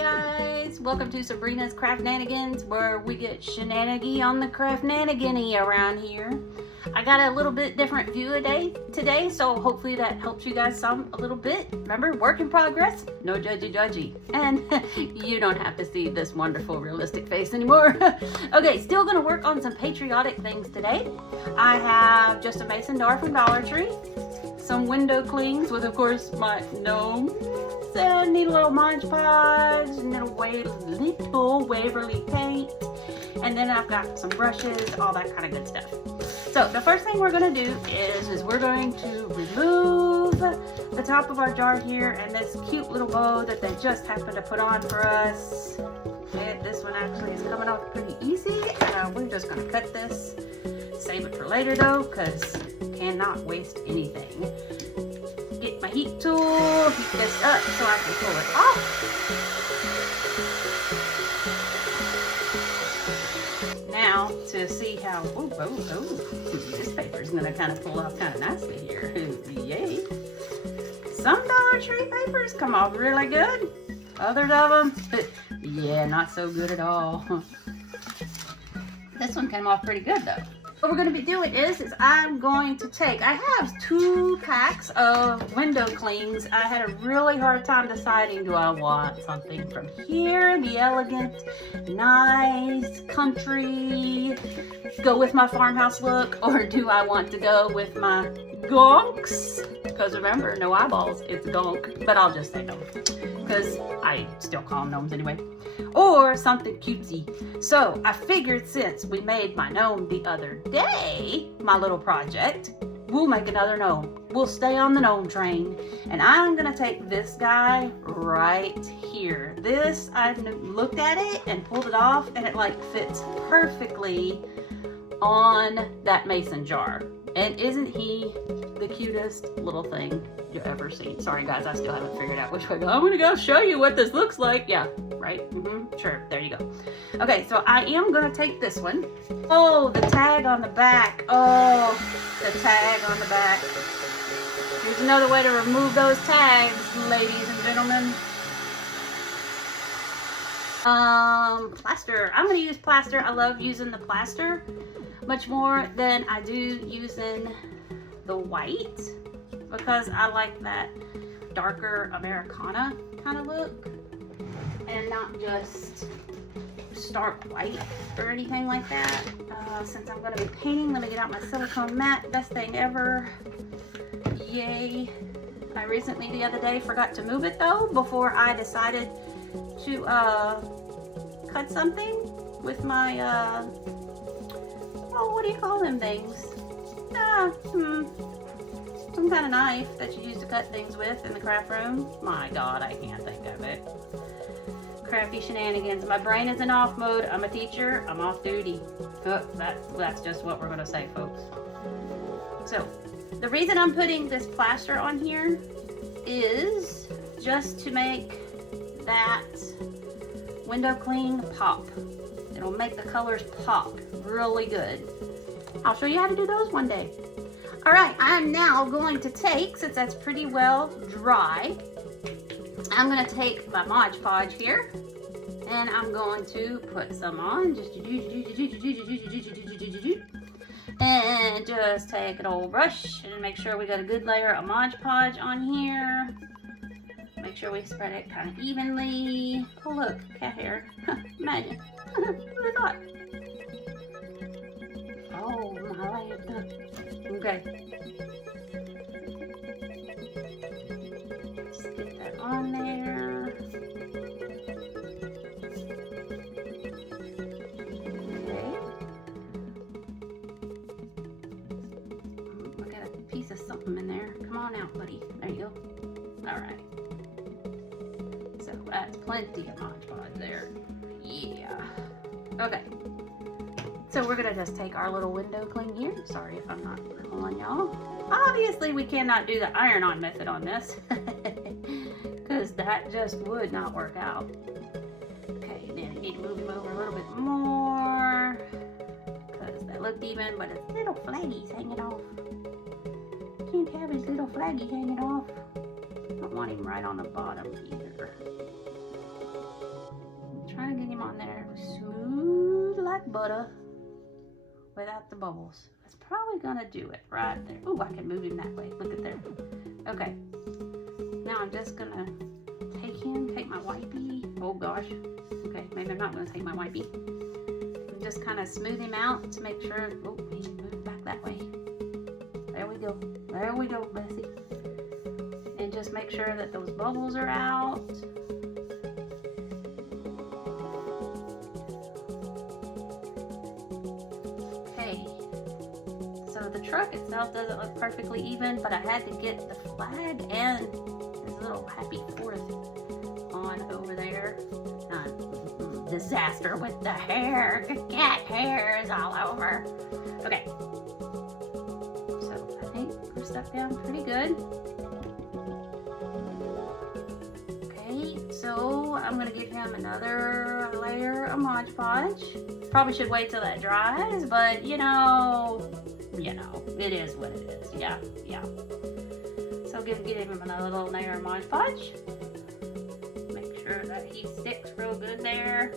guys, welcome to Sabrina's Craft-nanigans, where we get shenanigan on the craft-nanigany around here. I got a little bit different view today, so hopefully that helps you guys a little bit. Remember, work in progress, no judgy. And you don't have to see this wonderful realistic face anymore. Okay, still gonna work on some patriotic things today. I have just a mason jar from Dollar Tree, some window clings with, of course, my gnome. And need a little Mod Podge, and little Waverly paint, and then I've got some brushes, all that kind of good stuff. So the first thing we're going to do is we're going to remove the top of our jar here and this cute little bow that they just happened to put on for us. And this one actually is coming off pretty easy. We're just going to cut this. Save it for later though, because cannot waste anything. Get my heat tool, heat this up so I can pull it off. Now to see how, this paper is going to kind of pull off kind of nicely here. Yay. Some Dollar Tree papers come off really good. Others of them, yeah, not so good at all. This one came off pretty good though. What we're going to be doing is I'm going to take, I have 2 packs of window clings. I had a really hard time deciding, do I want something from here, the elegant, nice, country, go with my farmhouse look, or do I want to go with my gonks? Because remember, no eyeballs, it's gonk, but I'll just say gnome, because I still call them gnomes anyway. Or something cutesy. So I figured since we made my gnome the other day, my little project, we'll make another gnome. We'll stay on the gnome train. And I'm gonna take this guy right here. This, I looked at it and pulled it off, and it like fits perfectly on that mason jar. And isn't he the cutest little thing you ever seen? Sorry guys, I still haven't figured out which way to go. I'm gonna go show you what this looks like. Yeah, right? Sure, there you go. Okay, so I am gonna take this one. Oh, the tag on the back. Oh, the tag on the back. Here's another way to remove those tags, ladies and gentlemen. Plaster. I'm gonna use plaster. I love using the plaster much more than I do using the white, because I like that darker Americana kind of look and not just stark white or anything like that. Since I'm going to be painting, let me get out my silicone mat. Best thing ever. Yay. I recently the other day forgot to move it though before I decided to cut something with my what do you call them things? Some kind of knife that you use to cut things with in the craft room. My God, I can't think of it. Crafty shenanigans. My brain is in off mode. I'm a teacher. I'm off duty. Oh, that's just what we're going to say, folks. So, the reason I'm putting this plaster on here is just to make that window cling pop. It'll make the colors pop really good. I'll show you how to do those one day. All right, I'm now going to take, since that's pretty well dry, I'm going to take my Mod Podge here, and I'm going to put some on, and just take an old brush and make sure we got a good layer of Mod Podge on here. Make sure we spread it kind of evenly. Oh look, cat hair. Imagine. Who'd have thought? Oh my God. Okay. Just get that on there. Okay. I got a piece of something in there. Come on out, buddy. There you go. Alright. So that's plenty of Mod Podge there. Yeah. Okay. So we're gonna just take our little window cling here. Sorry if I'm not on y'all. Obviously we cannot do the iron-on method on this, because that just would not work out. Okay, then I need to move him over a little bit more, because that looked even, but his little flaggies hanging off. Can't have his little flaggies hanging off. Don't want him right on the bottom either. butter without the bubbles. That's probably gonna do it right there. Oh, I can move him that way. Look at there. Okay. Now I'm just gonna take my wipey. Oh gosh. Okay, maybe I'm not gonna take my wipey. And just kind of smooth him out to make sure. Oh, he should move back that way. There we go. There we go, Bessie. And just make sure that those bubbles are out. Okay. So the truck itself doesn't look perfectly even, but I had to get the flag and this little happy 4th on over there. Disaster with the hair. Cat hairs all over. Okay. So I think we're stuck down pretty good. Okay, so I'm gonna give him another layer of Mod Podge. Probably should wait till that dries, but you know, it is what it is. Yeah. So give him another little layer of Mod Podge. Make sure that he sticks real good there.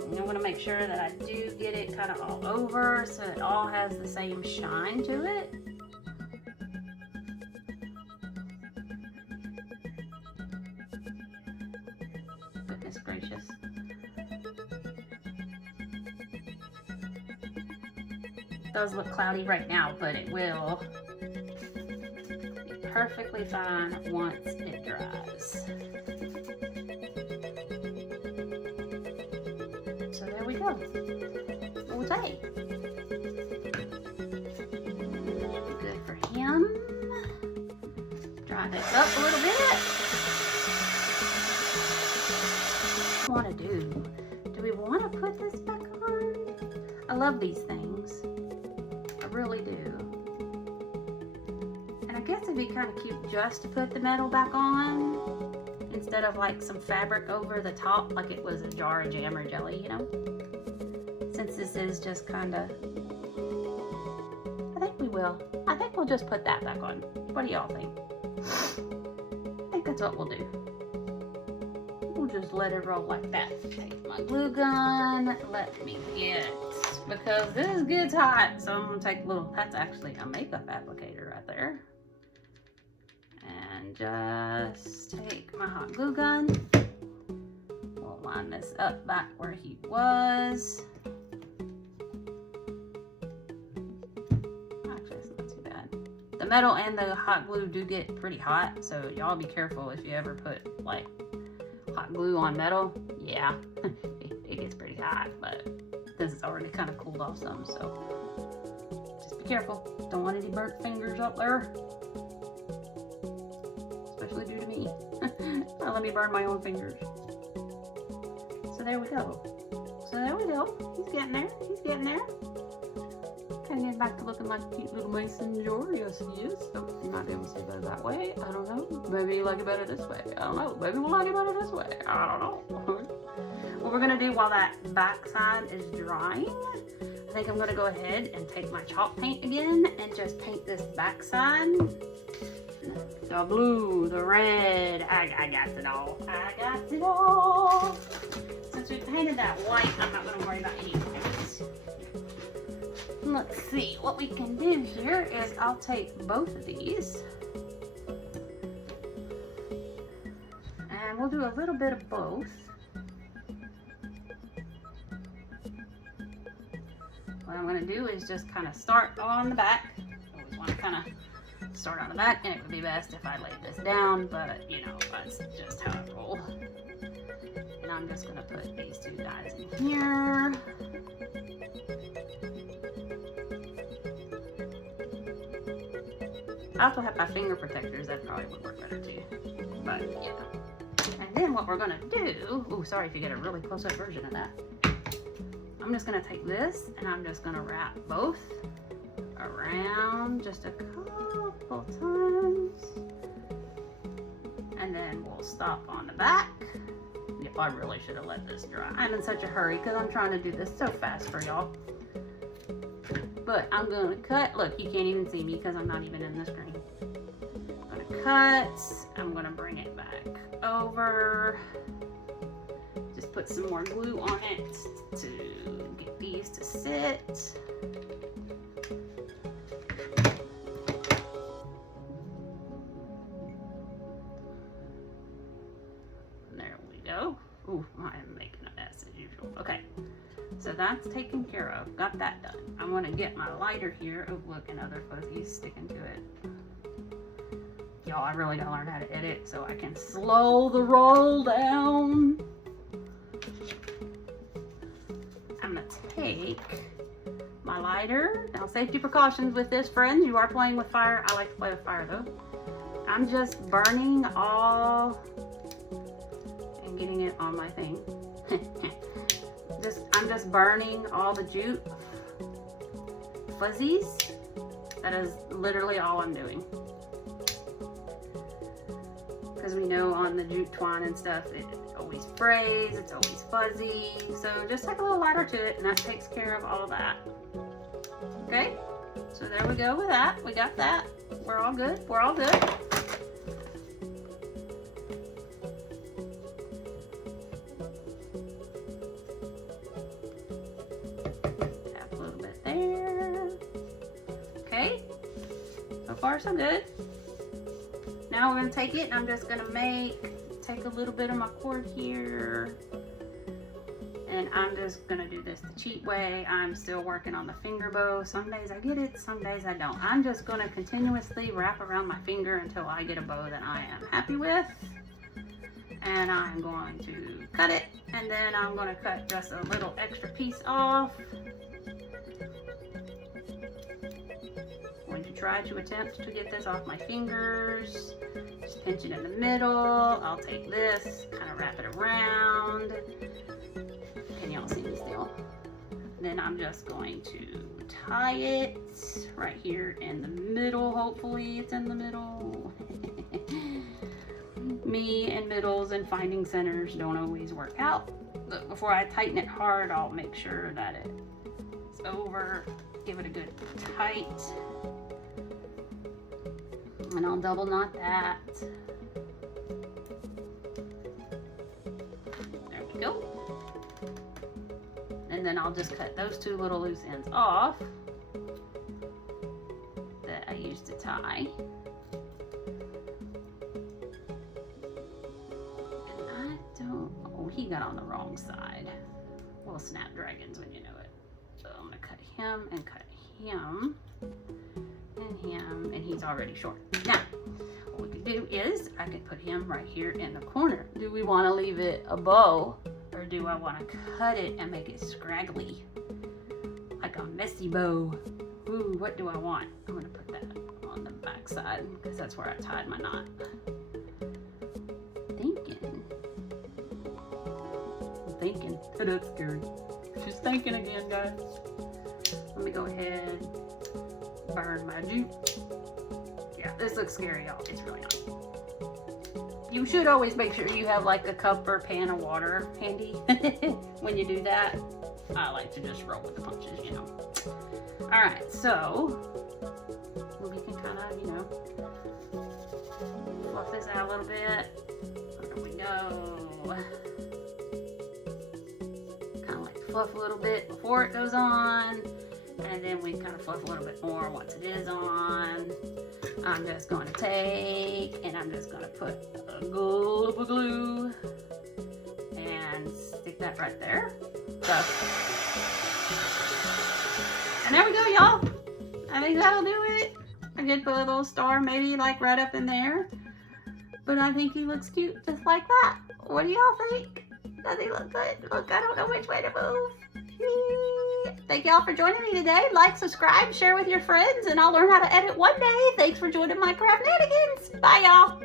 And I'm gonna make sure that I do get it kind of all over so it all has the same shine to it. Goodness gracious. It does look cloudy right now, but it will be perfectly fine once it dries. So there we go. Okay. Good for him. Dry this up a little bit. What do we want to do? Do we want to put this back on? I love these things. I really do. And I guess it'd be kind of cute just to put the metal back on instead of like some fabric over the top like it was a jar of jam or jelly, you know? Since this is just kind of... I think we will. I think we'll just put that back on. What do y'all think? I think that's what we'll do. We'll just let it roll like that. Take my glue gun. Let me get... Because this gets hot, so I'm going to take a little... That's actually a makeup applicator right there. And just take my hot glue gun. We'll line this up back where he was. Actually, it's not too bad. The metal and the hot glue do get pretty hot, so y'all be careful if you ever put like hot glue on metal. Yeah, it gets pretty hot, but this is already kind of cooled off some, so just be careful. Don't want any burnt fingers up there. Especially due to me. Don't let me burn my own fingers. So there we go. He's getting there. Kind of getting back to looking like a cute little mason jar. Yes, he is. So you might be able to see better that way. I don't know. Maybe you like it better this way. I don't know. Maybe we'll like it better this way. I don't know. What we're going to do while that back side is drying, I think I'm going to go ahead and take my chalk paint again and just paint this back side. The blue, the red, I got it all. I got it all. Since we painted that white, I'm not going to worry about any whites. Let's see, what we can do here is I'll take both of these. And we'll do a little bit of both. What I'm going to do is just kind of start on the back. Always want to kind of start on the back, and it would be best if I laid this down, but you know, that's just how I roll. And I'm just going to put these two guys in here. I also have my finger protectors, that probably would work better too, but yeah. And then what we're going to do, ooh, sorry if you get a really close-up version of that. I'm just going to take this and I'm just going to wrap both around just a couple times. And then we'll stop on the back. Yep, I really should have let this dry. I'm in such a hurry because I'm trying to do this so fast for y'all. But I'm going to cut. Look, you can't even see me because I'm not even in the screen. I'm going to cut. I'm going to bring it back over. Just put some more glue on it to get these to sit. There we go. Ooh, I'm making a mess as usual. Okay, so that's taken care of. Got that done. I want to get my lighter here. Oh, look, another fuzzy sticking to it. Y'all, I really gotta learn how to edit so I can slow the roll down. I'm gonna take my lighter. Now, safety precautions with this, friends. You are playing with fire. I like to play with fire though. I'm just burning all and getting it on my thing. I'm just burning all the jute fuzzies. That is literally all I'm doing. Because we know on the jute twine and stuff, it always sprays, it's always fuzzy. So just take a little lighter to it and that takes care of all that. Okay, so there we go with that. We got that. We're all good. We're all good. Tap a little bit there. Okay, so far so good. Now we're gonna take it and I'm just gonna take a little bit of my cord here. And I'm just gonna do this the cheat way. I'm still working on the finger bow. Some days I get it, some days I don't. I'm just gonna continuously wrap around my finger until I get a bow that I am happy with. And I'm going to cut it, and then I'm gonna cut just a little extra piece off. I'm going to try to attempt to get this off my fingers. Just pinch it in the middle. I'll take this, kind of wrap it around. Can y'all see me still? Then I'm just going to tie it right here in the middle. Hopefully it's in the middle. Me and middles and finding centers don't always work out. But before I tighten it hard, I'll make sure that it's over. Give it a good tight. And I'll double knot that. There we go. And then I'll just cut those two little loose ends off that I used to tie. And I don't, oh, he got on the wrong side. Well, snapdragons when you know it. So I'm gonna cut him and cut him and him, and he's already short. Now, what we can do is I can put him right here in the corner. Do we want to leave it a bow? Or do I want to cut it and make it scraggly? Like a messy bow. Ooh, what do I want? I'm going to put that on the back side because that's where I tied my knot. I'm thinking. Oh, that's scary. She's thinking again, guys. Let me go ahead. Burn my jute. Yeah, this looks scary, y'all. It's really not. You should always make sure you have like a cup or pan of water handy when you do that. I like to just roll with the punches, you know. All right, so we can kind of, you know, fluff this out a little bit. There we go. Kind of like fluff a little bit before it goes on. And then we kind of fluff a little bit more once it is on. I'm just going to take and I'm just going to put a glove of glue and stick that right there. So, and there we go, y'all. I think that'll do it. I did put a little star maybe like right up in there. But I think he looks cute just like that. What do y'all think? Does he look good? Look, I don't know which way to move. Thank y'all for joining me today. Like, subscribe, share with your friends, and I'll learn how to edit one day. Thanks for joining my Craft-nanigans. Bye, y'all.